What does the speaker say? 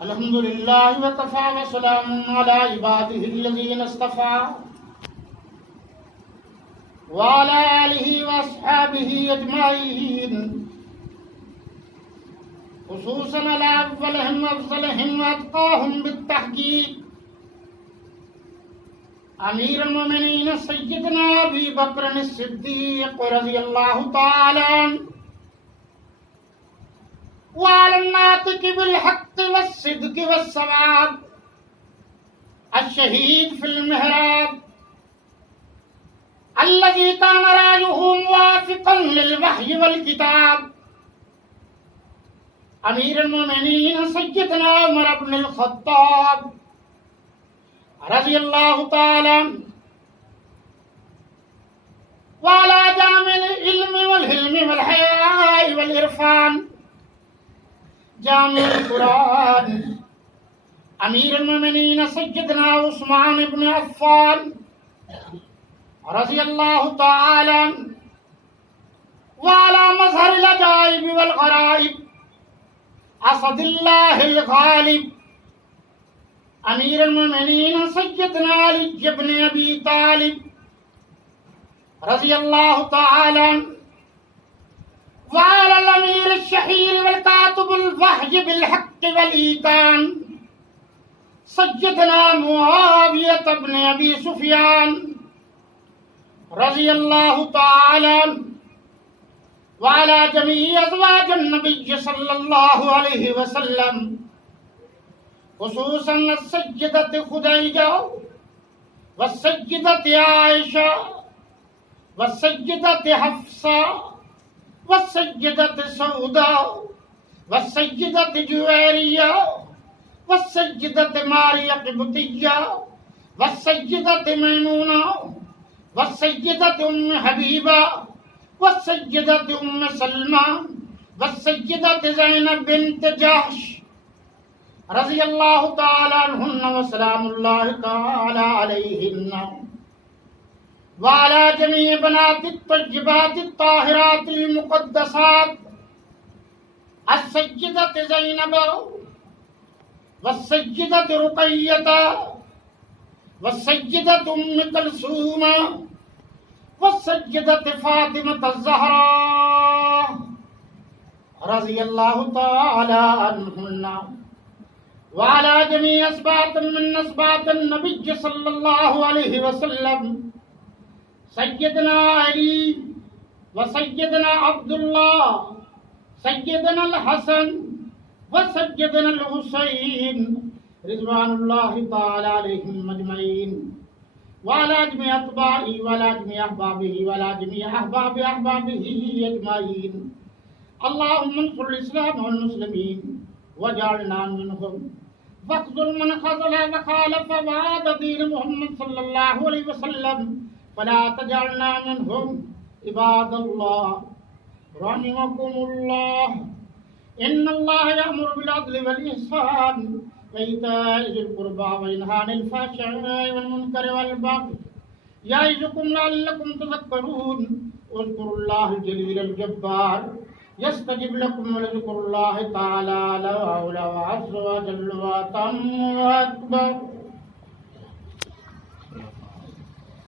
अल्हम्दुलिल्लाहि व कफ़ा व सलामुन अला इबादिहिल्लज़ीना इस्तफ़ा व अला आलिहि व अस्हाबिहि अजमाईन खुसूसन अला अव्वलिहिम व अफ़ज़लिहिम व अत्क़ाहुम बित्तहक़ीक़ अमीरुल मोमिनीन सय्यदना अबी बकर सिद्दीक़ रज़ियल्लाहु तआला अन्हु वालन्नातिक़ि बिलहक़्क़ि वस्सिद्क़ि वस्सवाब अश्शहीद फिल मिहराब अल्लज़ी कान रायुहु मुवाफ़िक़न लिल वह्यि वल किताब अमीरुल मोमिनीन सय्यदना उमर इब्नुल ख़त्ताब रज़ियल्लाहु तआला वाला जामिल इल्मि वल हिल्मि वल हयाइ वल इरफ़ान जामिल कुरान अमीरुल मोमिनीन सय्यदना उस्मान इब्न अफ़्फ़ान रज़ियल्लाहु तआला वाला मज़हरिल अजाइब वल ग़राइब असदिल्लाहिल गालिब अमीरुल मोमिनीन सय्यदना अली इब्न अबी तालिब रज़ियल्लाहु तआला वालल अमीर शहीर वल कातिबुल वह्य बिल हक़्क़ि वल ईकान सय्यदना मुआविया इब्न अबी सुफ़ियान रज़ियल्लाहु तआला वाला जमी अज़वाजिन नबी सल्लल्लाहु अलैहि वसल्लम खुसूसन सय्यदत खुदैजा व सय्यदत आयशा व सय्यदत हफ्सा व सय्यदत सऊदा व सय्यदत जुवैरिया व सय्यदत मारिया क़िब्तिया व सय्यदत मैमूना व सय्यदत उम्म हबीबा व सय्यदत उम्म सलमा व सय्यदत ज़ैनब बिन्त जहश रज़ियल्लाहु तआला अन्हुन्ना व सलामुल्लाहि तआला अलैहिन्ना व अला जमीइ बनातित तय्यिबातित ताहिरातिल मुक़द्दसात अस्सय्यदत ज़ैनब व सय्यदत रुक़य्यता व सय्यदत उम्म कुलसूम व सय्यदत फ़ातिमत ज़हरा रज़ियल्लाहु तआला अन्हुन्ना व अला जमीइ अस्बातिन मिन अस्बातिन नबी सल्लल्लाहु अलैहि वसल्लम सय्यदना अली व सय्यदना अब्दुल्लाह सय्यदना अल हसन व सय्यदना अल हुसैन रिज़वानुल्लाहि तआला अलैहिम अजमईन व अला जमीइ अत्बाई व अला जमीइ अहबाबिही व अला जमीइ अहबाबि अहबाबिही अजमईन अल्लाहुम्मा अंसुर इस्लाम वल मुस्लिमीन वजअलना मिनहुम वख़्ज़ुल मन ख़ज़ल व ख़ालफ़ वाद दीन मुहम्मद सल्लल्लाहु अलैहि वसल्लम फला तजअलना मिनहुम इबादल्लाह रहिमकुमुल्लाह इन्नल्लाह यअमुरु बिल अदलि वल इहसान व ईताइ ज़िल क़ुर्बा व यनहा अनिल फ़हशाइ वल मुनकरि वल बग़य यअइज़ुकुम लअल्लकुम तज़क्करून उज़्कुरुल्लाहल जलीलल जब्बार यस्तजिब लकुम व ज़िक्रुल्लाहि तआला ला हौला व अज़्ज़ व जल्ल व अतम्म व अकबर।